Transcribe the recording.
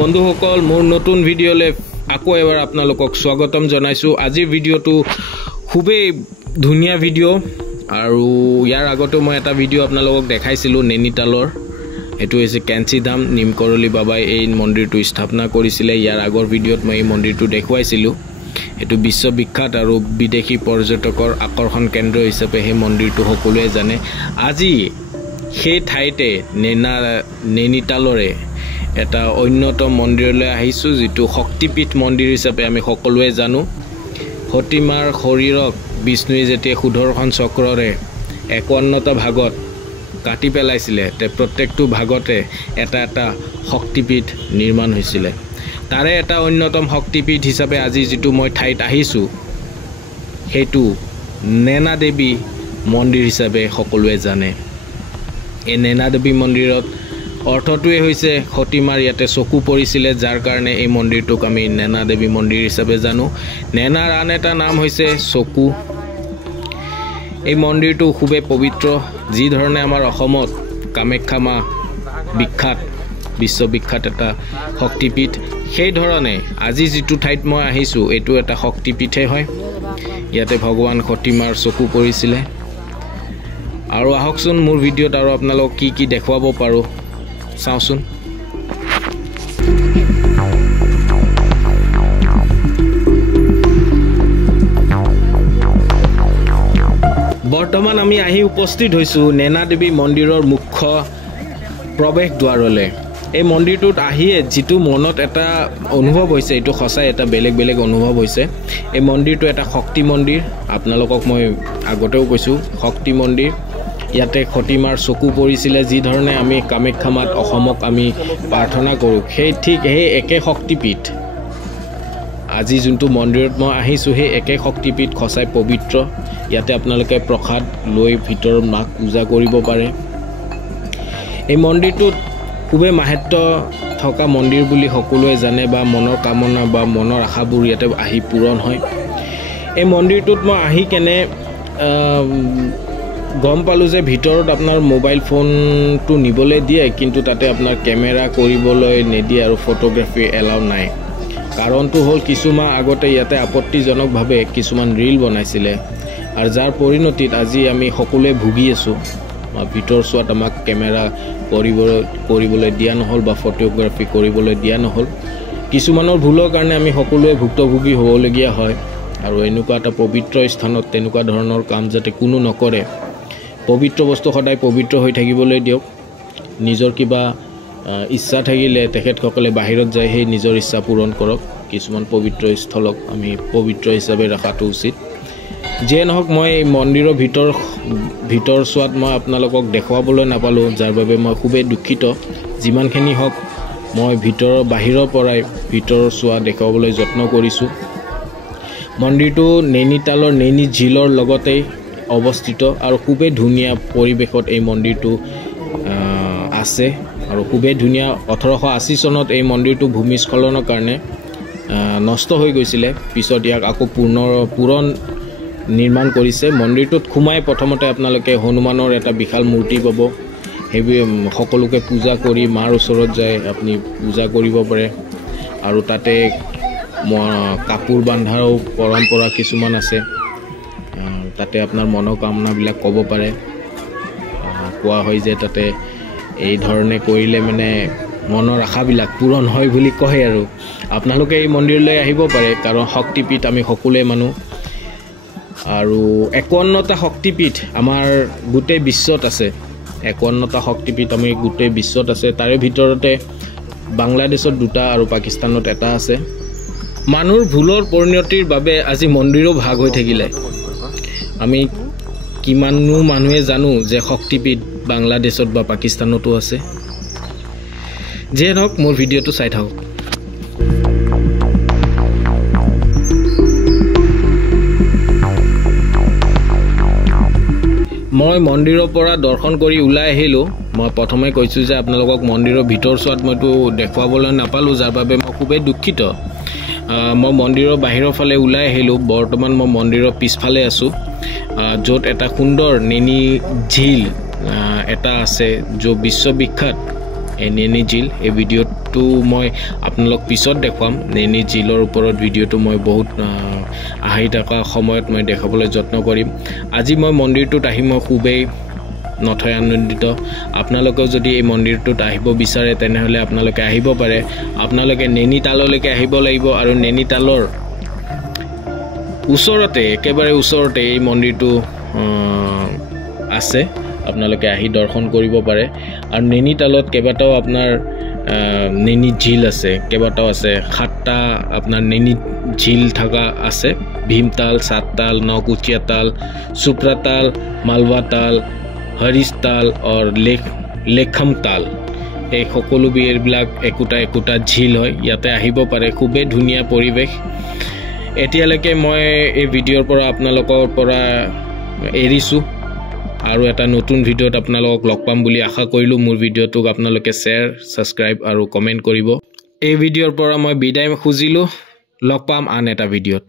বন্ধুসকল মোৰ নতুন ভিডিঅ'লে আকৌ এবাৰ আপোনালোকক স্বাগতম জনাইছো। আজিৰ ভিডিঅ'টো খুবেই ধুনীয়া ভিডিঅ' আৰু ইয়াৰ আগতে মই এটা ভিডিঅ' আপোনালোকক দেখাইছিলো নেনিতালৰ। এটো হৈছে কেঞ্চিধাম নিমকৰলি বাবাই এই মন্দিৰটো স্থাপনা কৰিছিলে। ইয়াৰ আগৰ ভিডিঅ'ত মই এই মন্দিৰটো দেখুৱাইছিলো। এটো বিশ্ববিখ্যাত আৰু বিদেশী পৰ্যটকৰ আকৰ্ষণ কেন্দ্ৰ হিচাপে এই মন্দিৰটো সকলোৱে জানে। আজি সেই ঠাইতে নেনিতালৰে এটা অন্যতম মন্দিৰলৈ আহিছো, যেটো শক্তিপীঠ মন্দিৰ হিচাপে আমি সকলোৱে জানো। সতীমাৰ শৰীৰক বিষ্ণুৱে যেতিয়া সুদৰ্শন চক্ৰৰে 51টা ভাগত কাটি পেলাইছিলে, তে প্ৰত্যেকটো ভাগতে এটা এটা শক্তিপীঠ নিৰ্মাণ হৈছিলে। তাৰে এটা অন্যতম শক্তিপীঠ হিচাপে আজি যেটো মই ঠাইত আহিছো, সেইটো নেনা দেৱী মন্দিৰ হিচাপে সকলোৱে জানে। এই নেনা দেৱী মন্দিৰত অৰ্থটোৱে হৈছে সতীমাৰ ইয়াতে চকু পৰিছিলে, যাৰ কাৰণে এই মন্দিৰটোক আমি নেনা দেৱী মন্দিৰ হিচাপে জানো। নেনাৰ আন এটা নাম হৈছে চকু। এই মন্দিৰটো খুবেই পবিত্ৰ। যি ধৰণে আমাৰ অসমত কামাখ্যা মা বিখ্যাত, বিশ্ববিখ্যাত এটা শক্তিপীঠ, সেই ধৰণে আজি যেটো ঠাইত মই আহিছো এইটো এটা শক্তিপীঠে হয়। ইয়াতে ভগৱান সতীমাৰ চকু পৰিছিলে। আৰু আহকচোন মোৰ ভিডিঅ'ত আৰু আপোনালোকক কি দেখুৱাব পাৰো চাওচোন। বৰ্তমান আমি আহি উপস্থিত হৈছো নেনা দেৱী মন্দিৰৰ মুখ্য প্ৰৱেশ দ্বাৰলৈ। এই মন্দিৰটোত আহিয়ে যেটো মনত এটা অনুভৱ হৈছে, এইটো সঁচাই এটা বেলেগ অনুভৱ হৈছে। এই মন্দিৰটো এটা শক্তি মন্দিৰ। আপোনালোকক মই আগতেও কৈছো শক্তি মন্দিৰ। ইয়াতে সতীমাৰ চকু পৰিছিলে। যি ধৰণে আমি কামাখ্যা মাত অসমক আমি প্ৰাৰ্থনা কৰোঁ, সেই একে শক্তিপীঠ আজি যোনটো মন্দিৰত মই আহিছোঁ, সেই একে শক্তিপীঠ সঁচাই পবিত্ৰ। ইয়াতে আপোনালোকে প্ৰসাদ লৈ ভিতৰত মাক পূজা কৰিব পাৰে। এই মন্দিৰটোত খুবেই মাহাত্ম্য থকা মন্দিৰ বুলি সকলোৱে জানে, বা মনৰ কামনা বা মনৰ আশাবোৰ ইয়াতে আহি পূৰণ হয়। এই মন্দিৰটোত মই আহি কেনে গম পালোঁ যে ভিতৰত আপোনাৰ মোবাইল ফোনটো নিবলৈ দিয়ে, কিন্তু তাতে আপোনাৰ কেমেৰা কৰিবলৈ নিদিয়ে আৰু ফটোগ্ৰাফী এলাউ নাই। কাৰণটো হ'ল কিছুমান আগতে ইয়াতে আপত্তিজনকভাৱে কিছুমান ৰীল বনাইছিলে, আৰু যাৰ পৰিণতিত আজি আমি সকলোৱে ভুগি আছোঁ। ভিতৰ চোৱাত আমাক কেমেৰা কৰিবলৈ দিয়া নহ'ল বা ফটোগ্ৰাফী কৰিবলৈ দিয়া নহ'ল। কিছুমানৰ ভুলৰ কাৰণে আমি সকলোৱে ভুক্তভোগী হ'বলগীয়া হয়। আৰু এনেকুৱা এটা পবিত্ৰ স্থানত তেনেকুৱা ধৰণৰ কাম যাতে কোনো নকৰে। পবিত্ৰ বস্তু সদায় পবিত্ৰ হৈ থাকিবলৈ দিয়ক। নিজৰ কিবা ইচ্ছা থাকিলে তেখেতসকলে বাহিৰত যায় সেই নিজৰ ইচ্ছা পূৰণ কৰক। কিছুমান পবিত্ৰ স্থলক আমি পবিত্ৰ হিচাপে ৰখাটো উচিত। যিয়ে নহওক, মই এই মন্দিৰৰ ভিতৰ চোৱাত মই আপোনালোকক দেখুৱাবলৈ নাপালোঁ, যাৰ বাবে মই খুবেই দুখিত। যিমানখিনি হওক মই বাহিৰৰ পৰাই ভিতৰ চোৱা দেখুৱাবলৈ যত্ন কৰিছোঁ। মন্দিৰটো নেনিতালৰ নেনি ঝিলৰ লগতেই অৱস্থিত আৰু খুবেই ধুনীয়া পৰিৱেশত এই মন্দিৰটো আছে আৰু খুবেই ধুনীয়া। 1880 চনত এই মন্দিৰটো ভূমিস্খলনৰ কাৰণে নষ্ট হৈ গৈছিলে। পিছত ইয়াক আকৌ পুনৰ নিৰ্মাণ কৰিছে। মন্দিৰটোত সোমাই প্ৰথমতে আপোনালোকে হনুমানৰ এটা বিশাল মূৰ্তি পাব। সেইবোৰ সকলোকে পূজা কৰি মাৰ ওচৰত যায় আপুনি পূজা কৰিব পাৰে। আৰু তাতে কাপোৰ বান্ধাৰো পৰম্পৰা কিছুমান আছে। তাতে আপোনাৰ মনোকামনাবিলাক ক'ব পাৰে। কোৱা হয় যে তাতে এই ধৰণে কৰিলে মানে মনৰ আশাবিলাক পূৰণ হয় বুলি কয়। আৰু আপোনালোকে এই মন্দিৰলৈ আহিব পাৰে, কাৰণ শক্তিপীঠ আমি সকলোৱে মানো। আৰু 51টা শক্তিপীঠ আমাৰ গোটেই বিশ্বত আছে। 51টা শক্তিপীঠ আমি গোটেই বিশ্বত আছে। তাৰে ভিতৰতে বাংলাদেশত 2টা আৰু পাকিস্তানত এটা আছে। মানুহৰ ভুলৰ পৰিণতিৰ বাবে আজি মন্দিৰো ভাগ হৈ থাকিলে। আমি কিমানো মানুহে জানো যে শক্তিপীঠ বাংলাদেশত বা পাকিস্তানতো আছে। যিয়ে নহওক, মোৰ ভিডিঅ'টো চাই থাকক। মই মন্দিৰৰ পৰা দৰ্শন কৰি ওলাই আহিলোঁ। মই প্ৰথমে কৈছোঁ যে আপোনালোকক মন্দিৰৰ ভিতৰ চোৱাত মইতো দেখুৱাবলৈ নাপালোঁ, যাৰ বাবে মই খুবেই দুখিত। মই মন্দিৰৰ বাহিৰৰ ফালে ওলাই আহিলোঁ। বৰ্তমান মই মন্দিৰৰ পিছফালে আছোঁ, য'ত এটা সুন্দৰ নেনি ঝিল এটা আছে, য'ত বিশ্ববিখ্যাত এই নেনি ঝিল। এই ভিডিঅ'ত সেইটো মই আপোনালোক পিছত দেখুৱাম নেনি ঝিলৰ ওপৰত ভিডিঅ'টো মই বহুত আহি থকা সময়ত মই দেখাবলৈ যত্ন কৰিম আজি মই মন্দিৰটোত আহি মই খুবেই নথৈ আনন্দিত আপোনালোকেও যদি এই মন্দিৰটোত আহিব বিচাৰে তেনেহলে আপোনালোকে আহিব পাৰে আপোনালোকে নেনিতাললৈকে আহিব লাগিব আৰু নেনিতালৰ ওচৰতে একেবাৰে ওচৰতে এই মন্দিৰটো আছে আপোনালোকে আহি দৰ্শন কৰিব পাৰে আৰু নেনিতালত কেইবাটাও আপোনাৰ নেনি ঝিল আছে কেইবাটাও আছে 7টা আপোনাৰ নেনি ঝিল থকা আছে ভীমতাল সাততাল নকুচিয়াতাল সুপ্ৰাতাল মালৱাতাল হৰিশতাল और লেখমতাল এই সকলো বিবিলাক একোটা ঝিল হয় ইয়াতে আহিব পাৰে খুবেই ধুনীয়া পৰিৱেশ এতিয়ালৈকে মই এই ভিডিঅ'ৰ পৰা আপোনালোকৰ পৰা এৰিছো আৰু এটা নতুন ভিডিঅ'ত আপোনালোকক লগ পাম বুলি আশা কৰিলো মোৰ ভিডিঅ'টোক আপোনালোকে শেয়াৰ সাবস্ক্ৰাইব আৰু কমেন্ট কৰিব এই ভিডিঅ'ৰ পৰা মই বিদায় খুজিলো লগ পাম আন এটা ভিডিঅ'ত